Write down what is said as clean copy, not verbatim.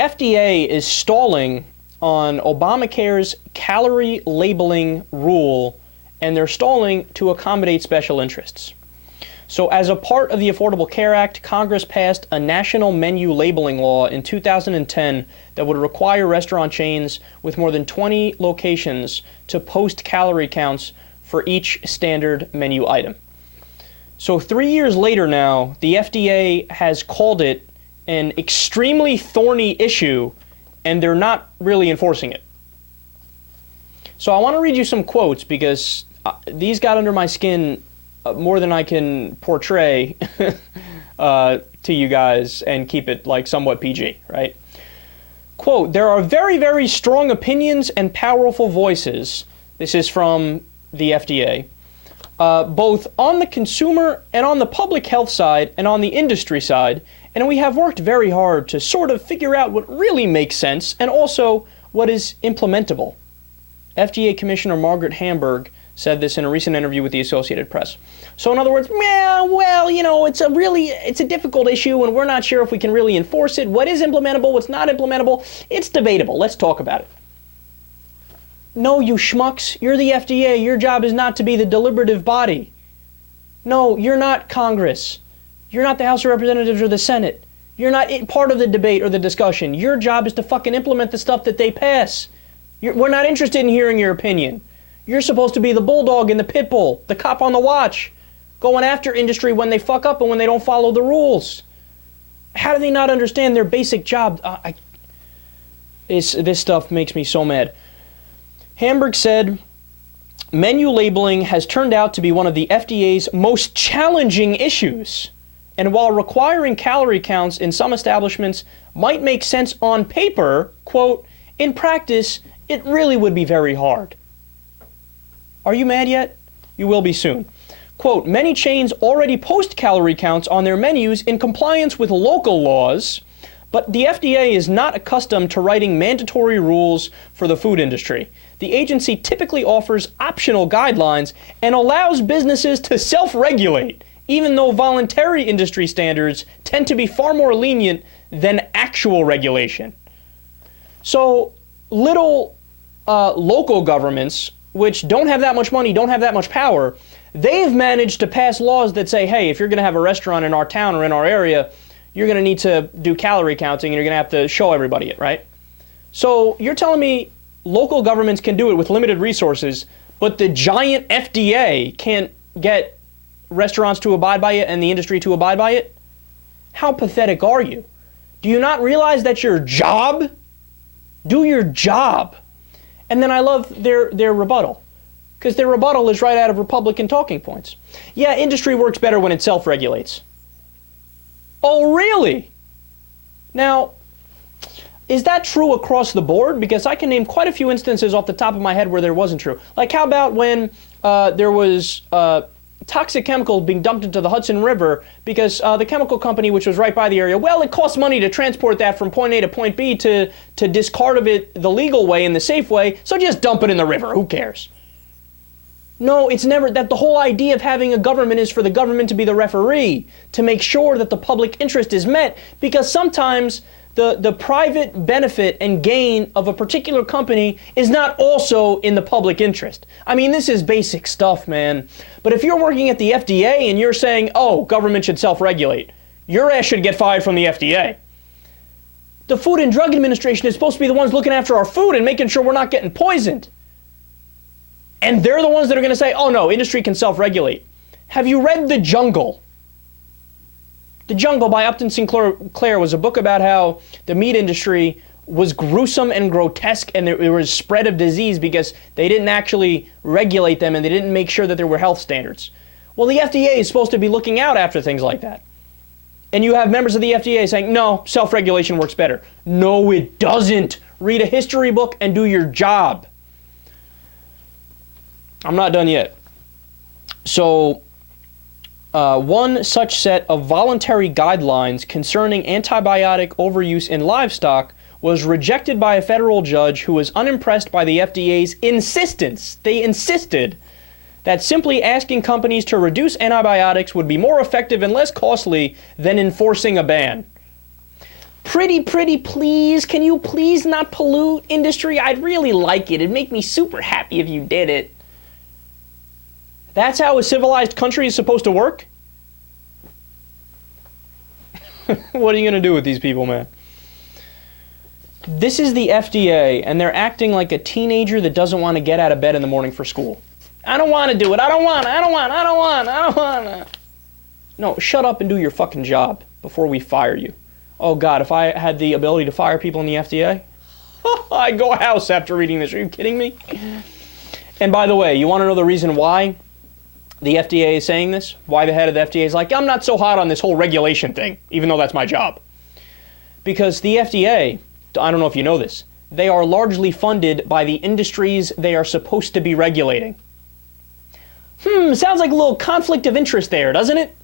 FDA is stalling on Obamacare's calorie labeling rule, and they're stalling to accommodate special interests. So as a part of the Affordable Care Act, Congress passed a national menu labeling law in 2010 that would require restaurant chains with more than 20 locations to post calorie counts for each standard menu item. So 3 years later now, the FDA has called it an extremely thorny issue, and they're not really enforcing it. So I want to read you some quotes because these got under my skin more than I can portray to you guys and keep it like somewhat PG, right? Quote, "There are very, very strong opinions and powerful voices," this is from the FDA, "both on the consumer and on the public health side and on the industry side, and we have worked very hard to sort of figure out what really makes sense and also what is implementable." FDA Commissioner Margaret Hamburg said this in a recent interview with the Associated Press. So in other words, it's a difficult issue and we're not sure if we can really enforce it. What is implementable, what's not implementable, it's debatable. Let's talk about it. No, you schmucks, you're the FDA. Your job is not to be the deliberative body. No, you're not Congress. You're not the House of Representatives or the Senate. You're not part of the debate or the discussion. Your job is to fucking implement the stuff that they pass. We're not interested in hearing your opinion. You're supposed to be the bulldog and the pit bull, the cop on the watch, going after industry when they fuck up and when they don't follow the rules. How do they not understand their basic job? This stuff makes me so mad. Hamburg said, "Menu labeling has turned out to be one of the FDA's most challenging issues. And while requiring calorie counts in some establishments might make sense on paper, quote, in practice, it really would be very hard." Are you mad yet? You will be soon. Quote, "Many chains already post calorie counts on their menus in compliance with local laws, but the FDA is not accustomed to writing mandatory rules for the food industry. The agency typically offers optional guidelines and allows businesses to self-regulate, even though voluntary industry standards tend to be far more lenient than actual regulation." So little local governments, which don't have that much money, don't have that much power, they've managed to pass laws that say, hey, if you're going to have a restaurant in our town or in our area, you're going to need to do calorie counting and you're going to have to show everybody it, right? So you're telling me local governments can do it with limited resources, but the giant FDA can't get restaurants to abide by it and the industry to abide by it? How pathetic are you? Do you not realize that's your job? Do your job. And then I love their rebuttal, because their rebuttal is right out of Republican talking points. Yeah, industry works better when it self-regulates. Oh, really? Now, is that true across the board? Because I can name quite a few instances off the top of my head where there wasn't true. Like, how about when there was toxic chemicals being dumped into the Hudson River because the chemical company, which was right by the area, well, it costs money to transport that from point A to point B to discard of it the legal way and the safe way, so just dump it in the river. Who cares? No, it's never that. The whole idea of having a government is for the government to be the referee, to make sure that the public interest is met, because sometimes the private benefit and gain of a particular company is not also in the public interest. I mean, this is basic stuff, man. But if you're working at the FDA and you're saying, oh, government should self-regulate, your ass should get fired from the FDA. The Food and Drug Administration is supposed to be the ones looking after our food and making sure we're not getting poisoned. And they're the ones that are going to say, oh no, industry can self-regulate. Have you read The Jungle? The Jungle by Upton Sinclair was a book about how the meat industry was gruesome and grotesque, and there was spread of disease because they didn't actually regulate them and they didn't make sure that there were health standards. Well, the FDA is supposed to be looking out after things like that. And you have members of the FDA saying, no, self-regulation works better. No, it doesn't. Read a history book and do your job. I'm not done yet. So, one such set of voluntary guidelines concerning antibiotic overuse in livestock was rejected by a federal judge who was unimpressed by the FDA's insistence. They insisted that simply asking companies to reduce antibiotics would be more effective and less costly than enforcing a ban. Pretty please, can you please not pollute industry? I'd really like it. It'd make me super happy if you did it. That's how a civilized country is supposed to work? What are you going to do with these people, man? This is the FDA, and they're acting like a teenager that doesn't want to get out of bed in the morning for school. I don't want to do it. I don't want to. No, shut up and do your fucking job before we fire you. Oh, God, if I had the ability to fire people in the FDA, I'd go house after reading this. Are you kidding me? And by the way, you want to know the reason why the FDA is saying this? Why the head of the FDA is like, I'm not so hot on this whole regulation thing, even though that's my job. Because the FDA, I don't know if you know this, they are largely funded by the industries they are supposed to be regulating. Sounds like a little conflict of interest there, doesn't it?